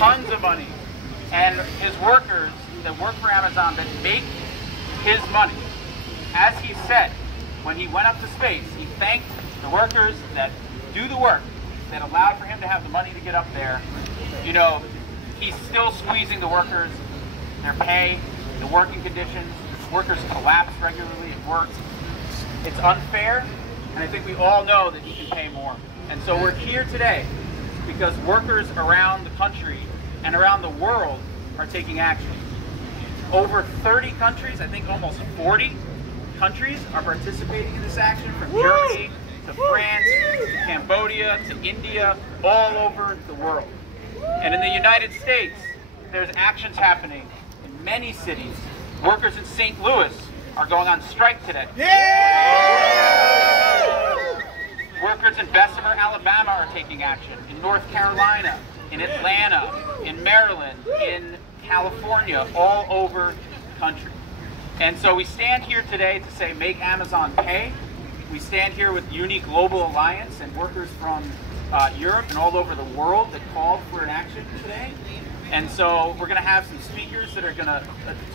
tons of money. And his workers that work for Amazon that make his money, as he said, when he went up to space, he thanked the workers that do the work, that allowed for him to have the money to get up there. You know, he's still squeezing the workers, their pay, the working conditions. Workers collapse regularly at work. It's unfair, and I think we all know that he can pay more. And so we're here today because workers around the country and around the world are taking action. Over 30 countries, I think almost 40 countries are participating in this action, from Germany to France to Cambodia to India, all over the world. And in the United States, there's actions happening in many cities. Workers in St. Louis are going on strike today. Workers in Bessemer, Alabama are taking action. In North Carolina, in Atlanta, in Maryland, in California, all over the country. And so we stand here today to say, make Amazon pay. We stand here with Uni Global Alliance and workers from Europe and all over the world that called for an action today. And so we're going to have some speakers that are going to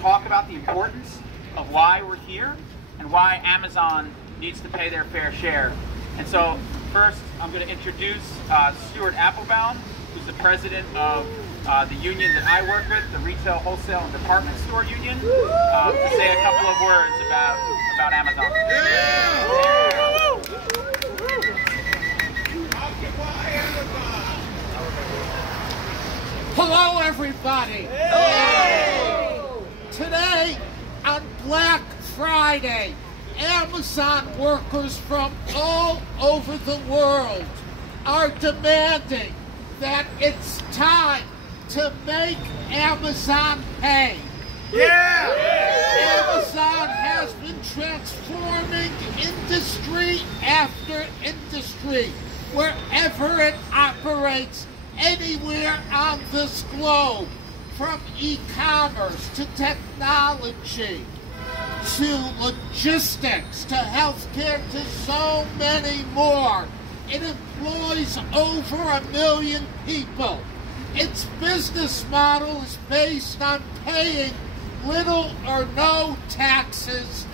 talk about the importance of why we're here and why Amazon needs to pay their fair share. And so first, I'm going to introduce Stuart Applebaum, who's the president of the union that I work with, the Retail, Wholesale, and Department Store Union, to say a couple of words about Amazon. Hello, everybody. Hello. Today, on Black Friday, Amazon workers from all over the world are demanding that it's time to make Amazon pay. Amazon has been transforming industry after industry wherever it operates anywhere on this globe, from e-commerce to technology to logistics to healthcare to so many more. It employs over 1 million people. Its business model is based on paying little or no taxes,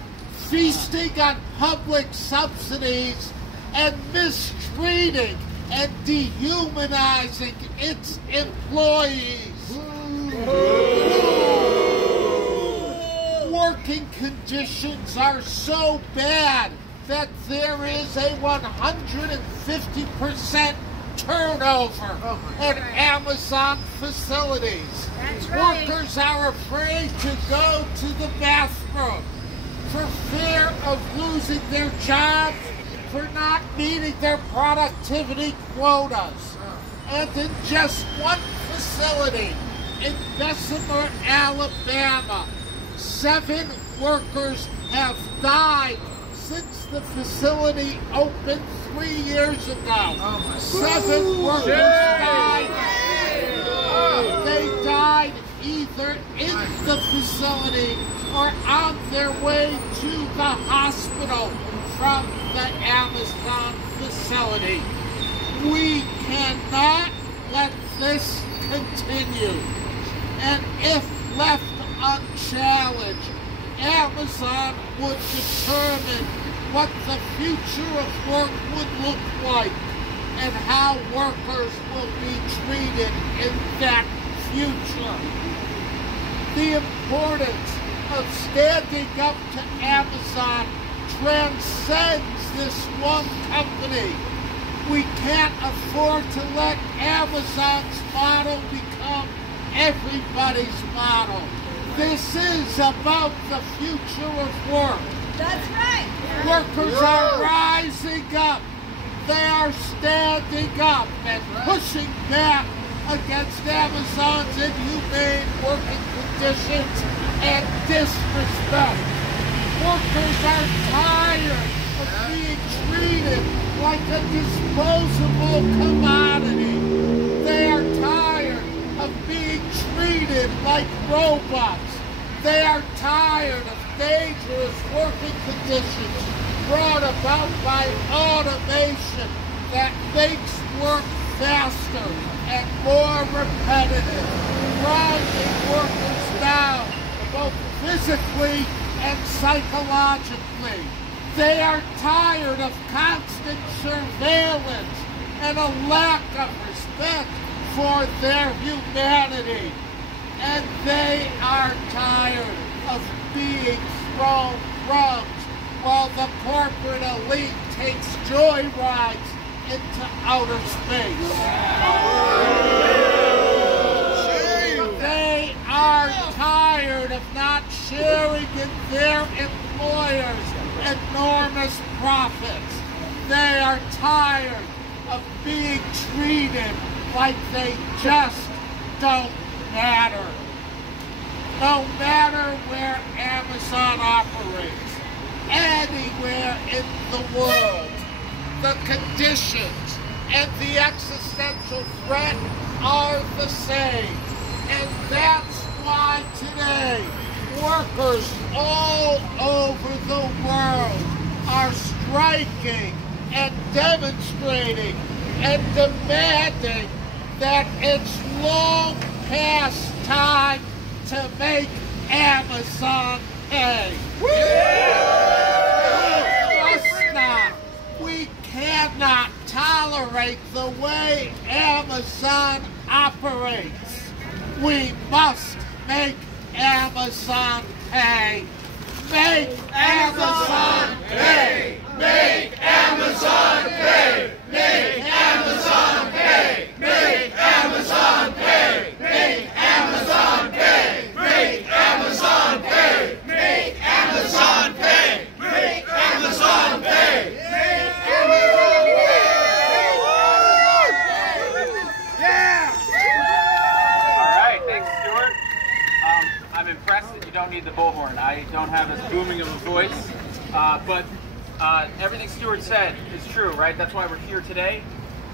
feasting on public subsidies, and mistreating and dehumanizing its employees. Working conditions are so bad that there is a 150% turnover at Amazon facilities. That's right. Workers are afraid to go to the bathroom for fear of losing their jobs, for not meeting their productivity quotas. And in just one facility in Bessemer, Alabama, 7 workers have died since the facility opened 3 years ago. 7 workers died. They died either in the facility or on their way to the hospital from the Amazon facility. We cannot let this continue. And if left unchallenged, Amazon would determine what the future of work would look like and how workers will be treated in that future. The importance of standing up to Amazon transcends this one company. We can't afford to let Amazon's model become everybody's model. This is about the future of work. That's right. Workers are rising up. They are standing up and pushing back against Amazon's inhumane working conditions and disrespect. Workers are tired of being treated like a disposable commodity. They are tired of being treated like robots. They are tired of dangerous working conditions brought about by automation that makes work faster and more repetitive, grinding workers down, both physically and psychologically. They are tired of constant surveillance and a lack of respect for their humanity. And they are tired of being thrown crumbs while the corporate elite takes joyrides into outer space. They are tired of not sharing in their employers' enormous profits. They are tired of being treated like they just don't matter. No matter where Amazon operates, anywhere in the world, the conditions and the existential threat are the same. And that's why today, workers all over the world are striking and demonstrating and demanding that it's long past time to make Amazon pay. Just not. We cannot tolerate the way Amazon operates. We must make Amazon pay. Make Amazon pay. Make Amazon pay. Make Amazon pay. Make Amazon pay. Make Amazon pay. Make Amazon pay. Make Amazon pay. Make Amazon pay. I'm impressed that you don't need the bullhorn. I don't have as booming of a voice, but everything Stuart said is true, right? That's why we're here today.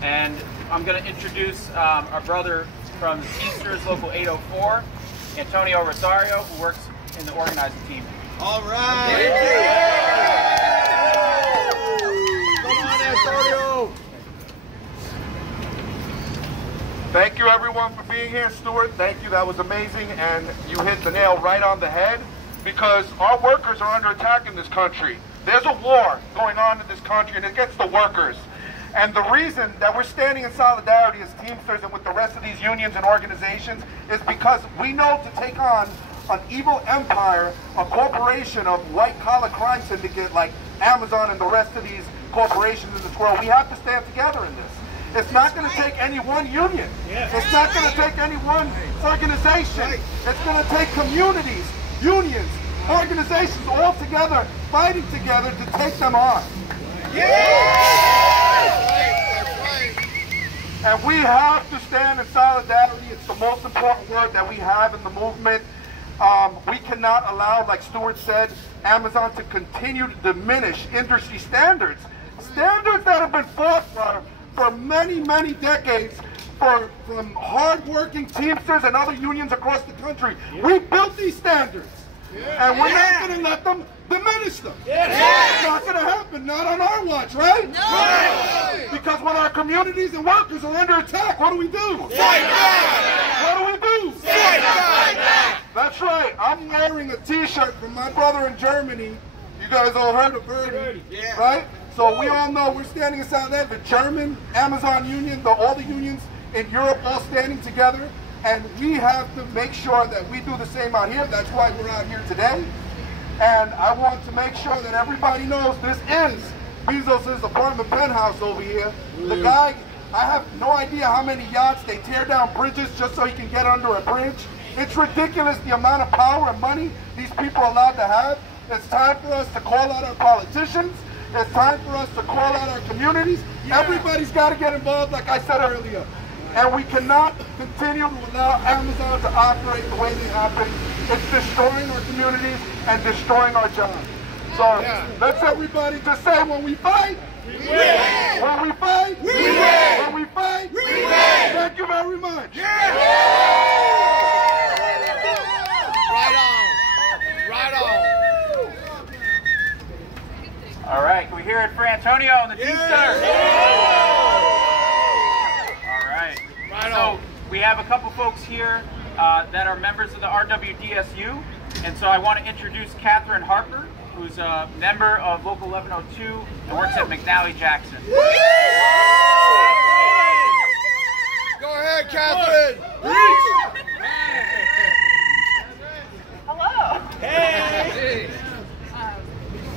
And I'm going to introduce our brother from Teamsters Local 804, Antonio Rosario, who works in the organizing team. All right. Come on, Antonio. Thank you everyone for being here, Stuart. Thank you, that was amazing, and you hit the nail right on the head, because our workers are under attack in this country. There's a war going on in this country, and it gets the workers. And the reason that we're standing in solidarity as Teamsters and with the rest of these unions and organizations is because we know to take on an evil empire, a corporation of white-collar crime syndicate like Amazon and the rest of these corporations in this world, we have to stand together in this. It's not going to take any one union. It's not going to take any one organization. It's going to take communities, unions, organizations all together, fighting together to take them on. And we have to stand in solidarity. It's the most important word that we have in the movement. We cannot allow, like Stuart said, Amazon to continue to diminish industry standards. Standards that have been fought for many, many decades from hard-working Teamsters and other unions across the country. We built these standards, and we're not going to let them diminish them. It's not going to happen, not on our watch, right? No. Because when our communities and workers are under attack, what do we do? Fight back! What do we do? Fight back! That's right. I'm wearing a T-shirt from my brother in Germany. You guys all heard of Birdie, right? So we all know we're standing inside that. The German Amazon Union, all the unions in Europe all standing together. And we have to make sure that we do the same out here. That's why we're out here today. And I want to make sure that everybody knows this is Bezos' apartment penthouse over here. The guy, I have no idea how many yachts they tear down bridges just so he can get under a bridge. It's ridiculous the amount of power and money these people are allowed to have. It's time for us to call out our politicians. It's time for us to call out our communities. Everybody's got to get involved, like I said earlier. And we cannot continue to allow Amazon to operate the way they operate. It's destroying our communities and destroying our jobs. So let's everybody just say, when we fight, we win. When we fight, we win. When we fight, we win. Thank you very much. Right on. Right on. All right, can we hear it for Antonio and the Teamsters? All have a couple folks here that are members of the RWDSU, and so I want to introduce Catherine Harper, who's a member of Local 1102 and works at McNally Jackson. Go ahead, Catherine. Hello. Hey.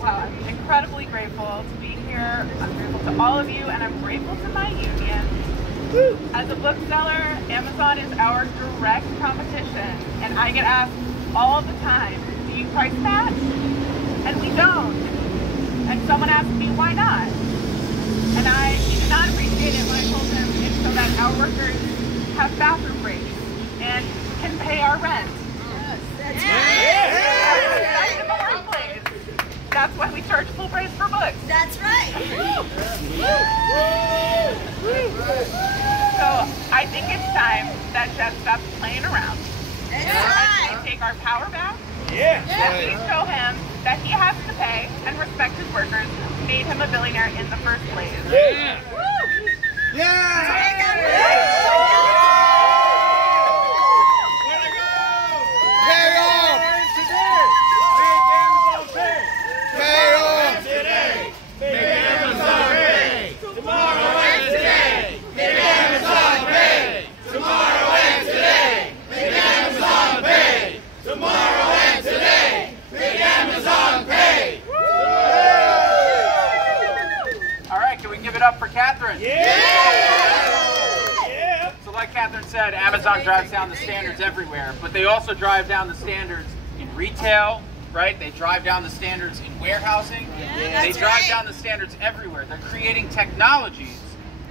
Wow, I'm incredibly grateful to be here. I'm grateful to all of you, and I'm grateful to my union. As a bookseller, Amazon is our direct competition, and I get asked all the time, do you price match? And we don't. And someone asked me, why not? And I did not appreciate it when I told them it's so that our workers have bathroom breaks and can pay our rent. That's in the workplace. That's why we charge full price for books. That's right. So I think it's time that Jeff stops playing around. That's right. And we take our power back. Yeah. And we show him that he has to pay and respect his workers who made him a billionaire in the first place. Yeah. Up for Catherine. Yeah. So like Catherine said, Amazon drives down the standards everywhere, but they also drive down the standards in retail, right? They drive down the standards in warehousing. Yeah, they drive down the standards everywhere. They're creating technologies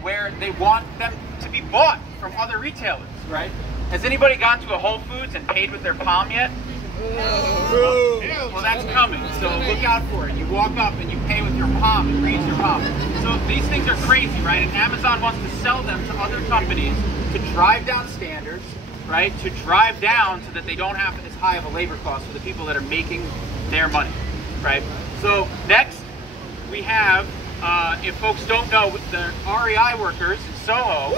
where they want them to be bought from other retailers, right? Has anybody gone to a Whole Foods and paid with their palm yet? Well, that's coming, so look out for it. You walk up and you pay with your palm, it reads your palm. So these things are crazy, right? And Amazon wants to sell them to other companies to drive down standards, right? To drive down so that they don't have as high of a labor cost for the people that are making their money, right? So next, we have, if folks don't know, the REI workers in Soho.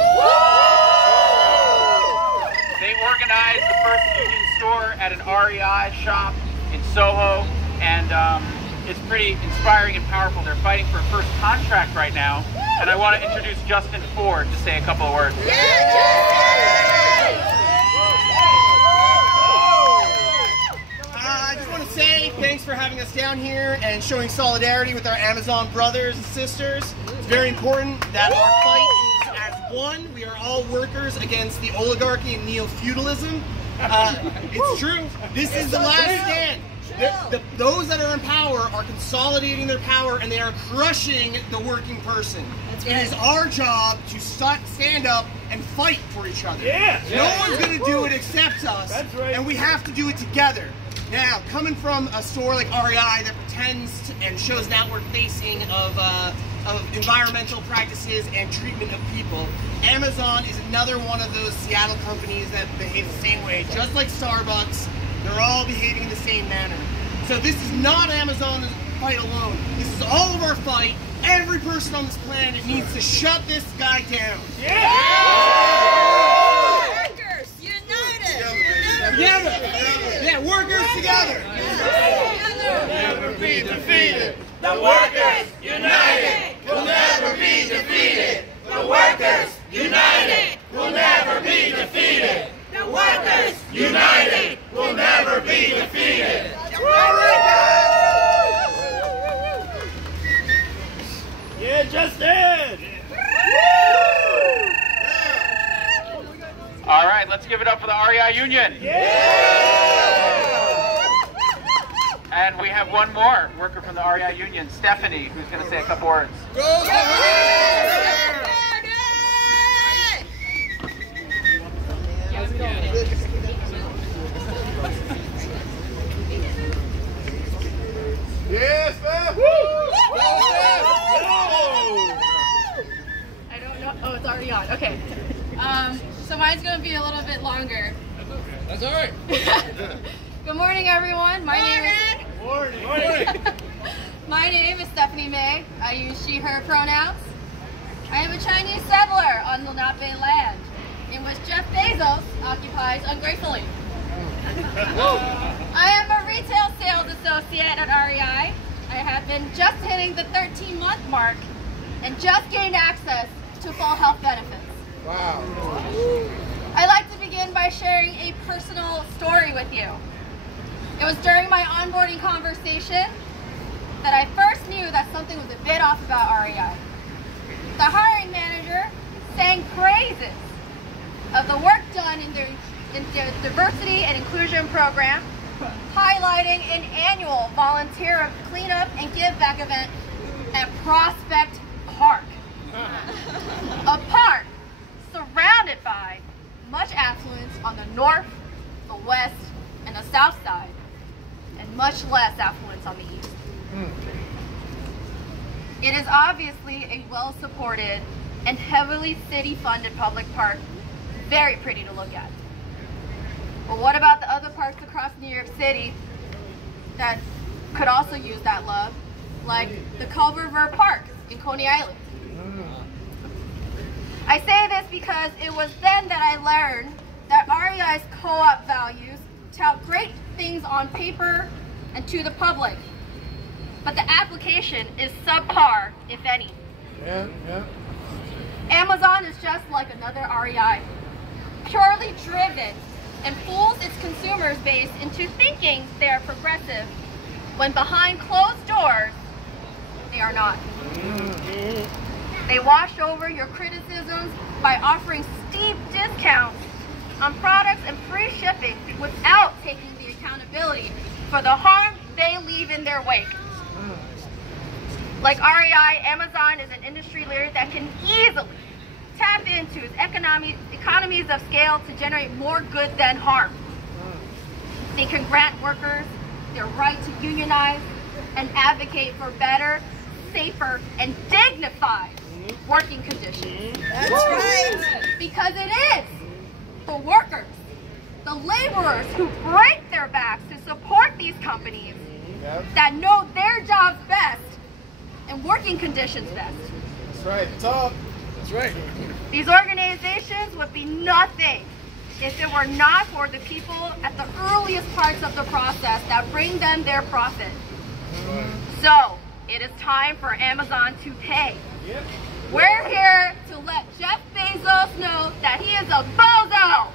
They organized the first union store at an REI shop in Soho, and it's pretty inspiring and powerful. They're fighting for a first contract right now, and I want to introduce Justin Ford to say a couple of words. I just want to say thanks for having us down here and showing solidarity with our Amazon brothers and sisters. It's very important that our fight is as one. We are all workers against the oligarchy and neo-feudalism. It's true. This is the last stand. Those that are in power are consolidating their power, and they are crushing the working person. It is our job to stand up and fight for each other. No one's going to do it except us. That's right. And we have to do it together. Now, coming from a store like REI that pretends and shows an outward facing of environmental practices and treatment of people, Amazon is another one of those Seattle companies that behave the same way. Just like Starbucks, they're all behaving in the same manner. So this is not Amazon's fight alone. This is all of our fight. Every person on this planet needs to shut this guy down. Workers united. Together. Yeah, workers together. Never be defeated. The workers united will never be defeated. The workers united will never be defeated. The workers united will never be defeated. Yeah, Justin. All right, let's give it up for the REI Union. And we have one more worker from the REI Union, Stephanie, who's going to say a couple words. Yes, man. I don't know. Oh, it's already on. Okay. So mine's going to be a little bit longer. That's all right. Good morning, everyone. My name is My name is Stephanie May. I use she, her pronouns. I am a Chinese settler on Lenape land. in which Jeff Bezos occupies ungratefully. I am a retail sales associate at REI. I have been just hitting the 13-month mark and just gained access to full health benefits. Wow. I'd like to begin by sharing a personal story with you. It was during my onboarding conversation that I first knew that something was a bit off about REI. The hiring manager sang praises of the work done in their diversity and inclusion program, highlighting an annual volunteer cleanup and give back event at Prospect Park. A park surrounded by much affluence on the north, the west, and the south side, and much less affluence on the east. It is obviously a well-supported and heavily city-funded public park, very pretty to look at. But what about the other parks across New York City that could also use that love, like the Culver River Park in Coney Island? I say this because it was then that I learned that REI's co-op values tout great things on paper and to the public, but the application is subpar, if any. Yeah. Amazon is just like another REI, purely driven and fools its consumers base into thinking they are progressive, when behind closed doors, they are not. They wash over your criticisms by offering steep discounts on products and free shipping without taking the accountability for the harm they leave in their wake. Like REI, Amazon is an industry leader that can easily tap into its economies of scale to generate more good than harm. They can grant workers their right to unionize and advocate for better, safer, and dignified working conditions. That's right. Because it is the workers, the laborers who break their backs to support these companies that know their jobs best and working conditions best. That's right. Talk. That's right. These organizations would be nothing if it were not for the people at the earliest parts of the process that bring them their profit. So, it is time for Amazon to pay. We're here to let Jeff Bezos know that he is a bozo!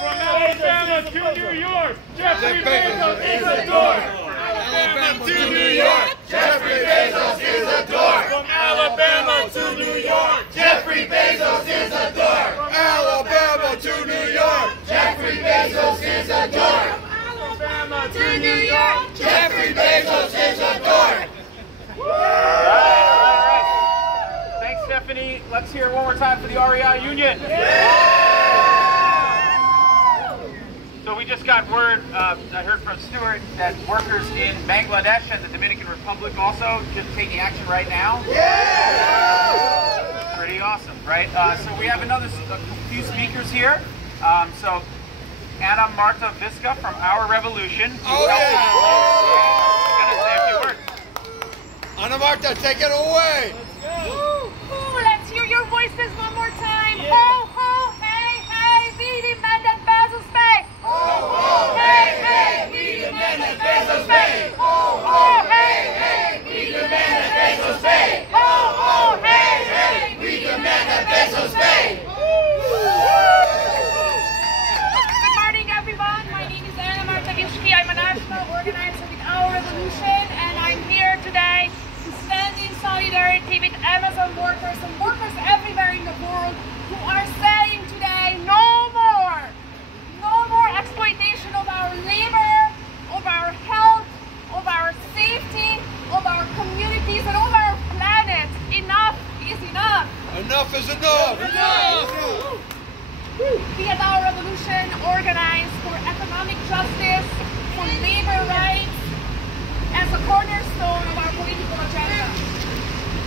From Alabama to New York, Jeffrey Bezos is a dork! Alabama to New York, Jeffrey Bezos is a dork! From Alabama to New York, Jeffrey Bezos is a dork! From Alabama to New York, Jeffrey Bezos is a dork! From Alabama to New York, Jeffrey Bezos is a dork! All right. Thanks, Stephanie. Let's hear it one more time for the REI Union. So we just got word, I heard from Stuart, that workers in Bangladesh and the Dominican Republic also just taking action right now. Pretty awesome, right? So we have a few speakers here. So Anna Marta Visca from Our Revolution. Oh, yeah. Gonna say a few words. Anna Marta, take it away! Let's hear your voices one more time. Yeah. Ho, ho, hey, hey, we demand that Bezos pay. Ho, ho, hey, hey, we demand that Bezos pay. Ho, ho, hey, hey, we demand that Bezos pay. Ho, ho, hey, hey, we demand that Bezos pay. Good morning, everyone. My name is Anna Marta Visca. I'm a national organizer with Our Revolution, and I'm here today to stand in solidarity with Amazon workers and workers everywhere in the world who are saying today no more exploitation of our labor, of our health, of our safety, of our communities, and of our planet. Enough is enough. Enough is enough! Enough! We at Our Revolution organize for economic justice, for labor rights, as a cornerstone of our political agenda.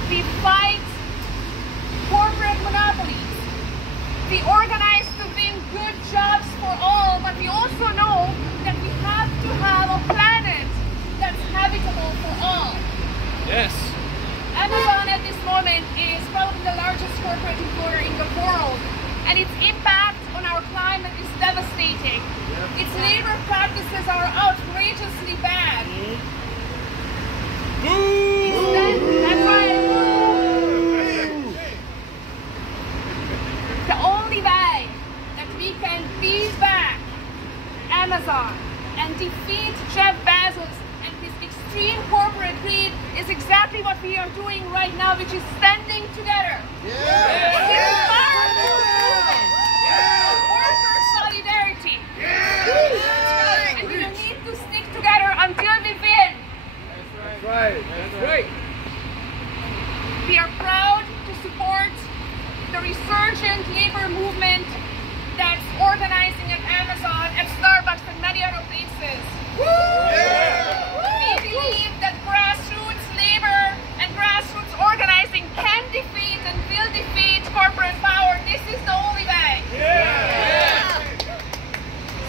We fight corporate monopolies. We organize to win good jobs for all, but we also know that we have to have a planet that's habitable for all. Yes. Amazon at this moment is probably the largest corporate employer in the world, and its impact on our climate is devastating. Its labor practices are outrageously bad. That's right. The only way that we can beat back Amazon and defeat Jeff Bezos and his extreme corporate greed is exactly what we are doing right now, which is standing together. Worker solidarity. And we need to stick together until we win. That's right. That's right. We are proud to support the resurgent labor movement that's organizing at Amazon, at Starbucks, and many other places. We believe that grassroots labor and grassroots organizing can defeat and will defeat corporate power. This is the only way.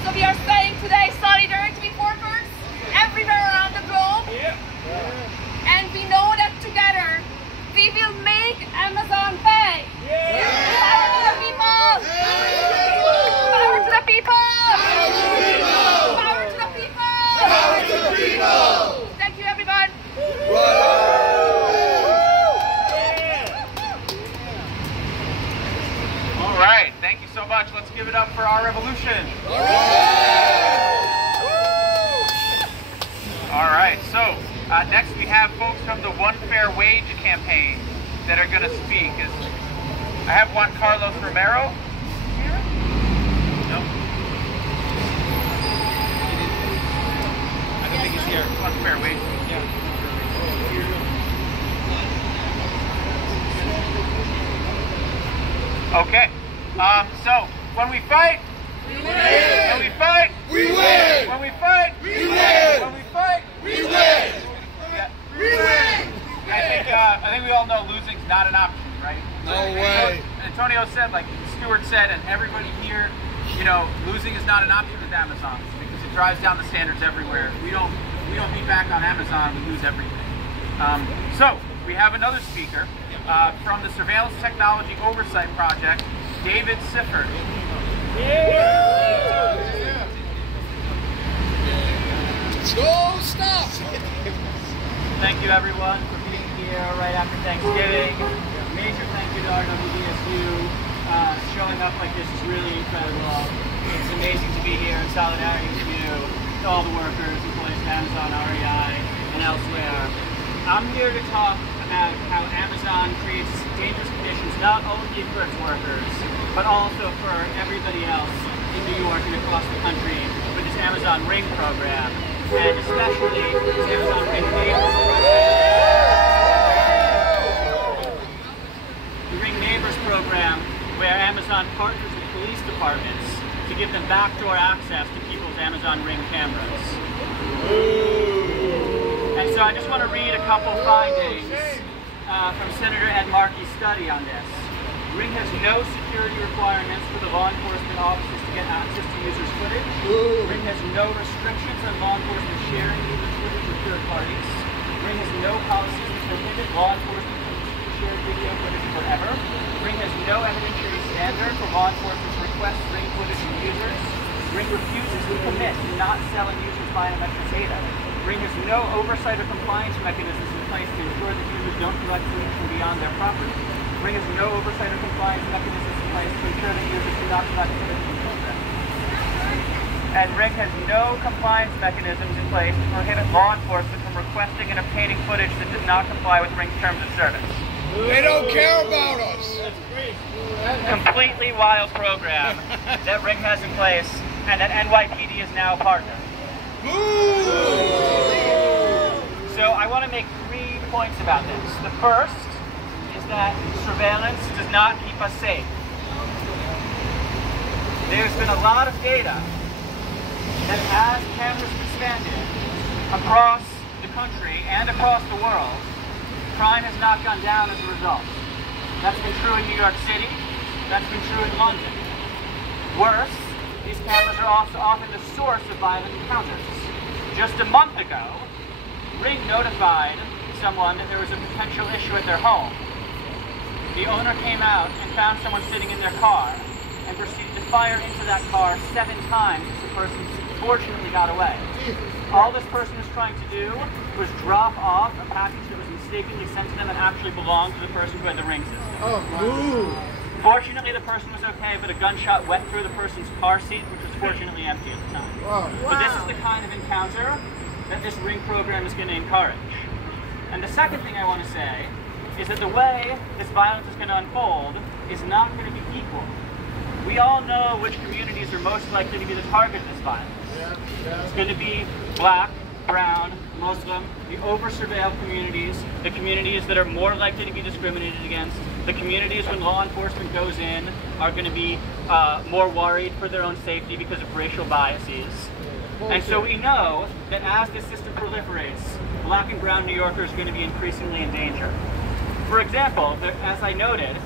So we are saying today solidarity with workers everywhere around the globe. And we know that together we will make Amazon pay. Power to the people! Power to the people! Power to the people! Power to the people! Thank you, everyone. All right, thank you so much. Let's give it up for our revolution. All right, so next we have folks from the One Fair Wage campaign that are going to speak. I have Juan Carlos Romero here. No. I don't think he's here. One Fair Wage. Okay. So when we fight, we win. When we fight, we win. When we fight, we win. When we fight, we win. Yeah. We win. I think we all know losing's not an option, right? No way. Antonio said, like Stuart said, and everybody here, you know, losing is not an option with Amazon because it drives down the standards everywhere. We don't beat back on Amazon, we lose everything. So we have another speaker from the Surveillance Technology Oversight Project, David Sifford. Go stop! Thank you everyone for being here right after Thanksgiving. Major thank you to RWDSU. Showing up like this is really incredible. It's amazing to be here in solidarity with you, to all the workers, employees of Amazon, REI, and elsewhere. I'm here to talk about how Amazon creates dangerous conditions not only for its workers, but also for everybody else in New York and across the country with this Amazon Ring program, and especially this Amazon Ring Neighbors program. The Ring Neighbors program, where Amazon partners with police departments to give them backdoor access to people's Amazon Ring cameras. And so I just want to read a couple findings from Senator Ed Markey's study on this. Ring has no security requirements for the law enforcement officers to get access to users' footage. Ring has no restrictions on law enforcement sharing users' footage with third parties. Ring has no policies that prohibit law enforcement from sharing video footage forever. Ring has no evidentiary standard for law enforcement to request Ring footage from users. Ring refuses to commit to not selling users biometric data. Ring has no oversight or compliance mechanisms in place to ensure that users don't collect footage from beyond their property. Ring has no oversight or compliance mechanisms in place to ensure that users do not collect footage from children. And Ring has no compliance mechanisms in place to prohibit law enforcement from requesting and obtaining footage that does not comply with Ring's terms of service. They don't care about us. Completely wild program that Ring has in place and that NYPD is now a partner. So I want to make 3 points about this. The first is that surveillance does not keep us safe. There's been a lot of data that as cameras expanded across the country and across the world, crime has not gone down as a result. That's been true in New York City. That's been true in London. Worse, these cameras are also often the source of violent encounters. Just a month ago, Ring notified someone that there was a potential issue at their home. The owner came out and found someone sitting in their car and proceeded to fire into that car 7 times as the person fortunately got away. All this person was trying to do was drop off a package that was mistakenly sent to them and actually belonged to the person who had the ring system. Oh, wow. Fortunately, the person was okay, but a gunshot went through the person's car seat, which was fortunately empty at the time. Wow. But this is the kind of encounter that this ring program is going to encourage. And the second thing I want to say is that the way this violence is going to unfold is not going to be equal. We all know which communities are most likely to be the target of this violence. It's going to be black, brown, Muslim, the over-surveilled communities, the communities that are more likely to be discriminated against, the communities when law enforcement goes in are going to be more worried for their own safety because of racial biases. And so we know that as this system proliferates, black and brown New Yorkers are going to be increasingly in danger. For example, as I noted,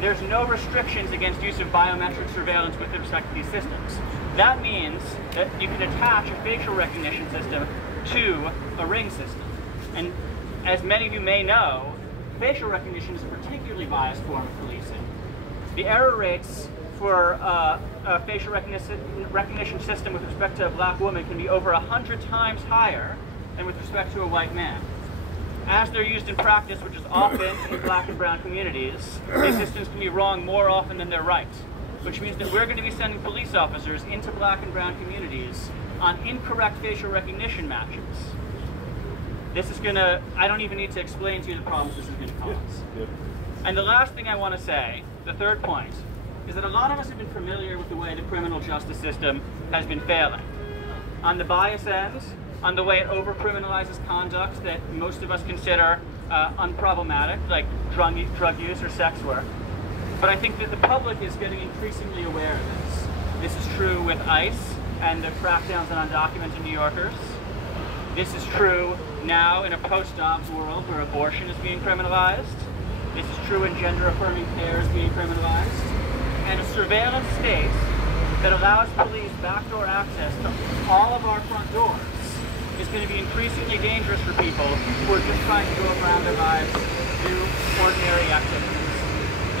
there's no restrictions against use of biometric surveillance with respect to these systems. That means that you can attach a facial recognition system to a ring system. And as many of you may know, facial recognition is a particularly biased form of policing. The error rates for a facial recognition system with respect to a black woman can be over 100 times higher than with respect to a white man. As they're used in practice, which is often in black and brown communities, these systems can be wrong more often than they're right, which means that we're going to be sending police officers into black and brown communities on incorrect facial recognition matches. This is going to, I don't even need to explain to you the problems this is going to cause. And the last thing I want to say, the third point, is that a lot of us have been familiar with the way the criminal justice system has been failing. On the bias end, on the way it over-criminalizes conduct that most of us consider unproblematic, like drug use or sex work. But I think that the public is getting increasingly aware of this. This is true with ICE and the crackdowns on undocumented New Yorkers. This is true now in a post-Dobbs world where abortion is being criminalized. This is true in gender-affirming care is being criminalized. And a surveillance state that allows police backdoor access to all of our front doors is going to be increasingly dangerous for people who are just trying to go around their lives, do ordinary activities.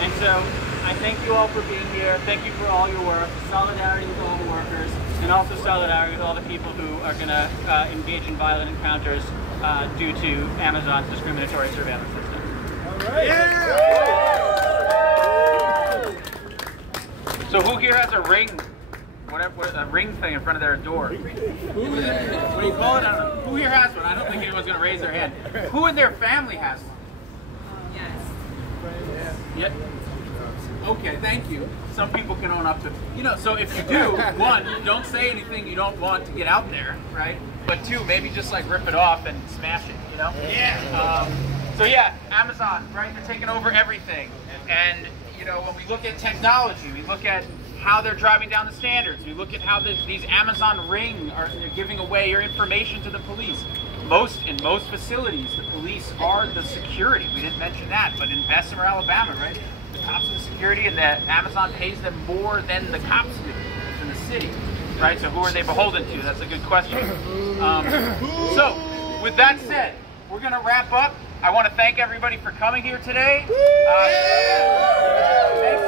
And so I thank you all for being here. Thank you for all your work. Solidarity with all the workers, and also solidarity with all the people who are going to engage in violent encounters due to Amazon's discriminatory surveillance system. All right. So who here has a ring? Whatever, a ring thing in front of their door. What do you call it? I don't know. Who here has one? I don't think anyone's going to raise their hand. Who in their family has one? Yes. Yeah. Okay, thank you. Some people can own up to, so if you do, one, don't say anything you don't want to get out there, right? But two, maybe just like rip it off and smash it, Yeah. So yeah, Amazon, right? They're taking over everything. And, when we look at technology, we look at how they're driving down the standards. We look at how these Amazon Ring are giving away your information to the police. In most facilities, the police are the security. We didn't mention that, but in Bessemer, Alabama, right? The cops are the security, and that Amazon pays them more than the cops do in the city, right? So who are they beholden to? That's a good question. So with that said, we're going to wrap up. I want to thank everybody for coming here today. Thanks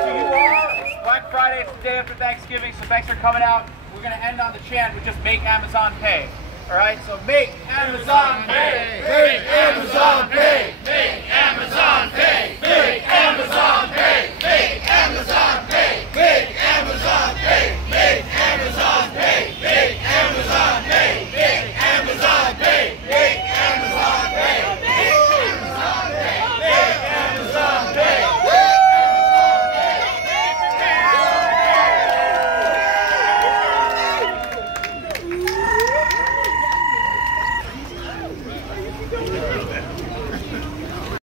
to you all. It's Black Friday. It's the day after Thanksgiving, so thanks for coming out. We're going to end on the chant with just make Amazon pay. All right, so make Amazon pay! Make Amazon pay! Make Amazon pay! Make Amazon pay! Make Amazon pay!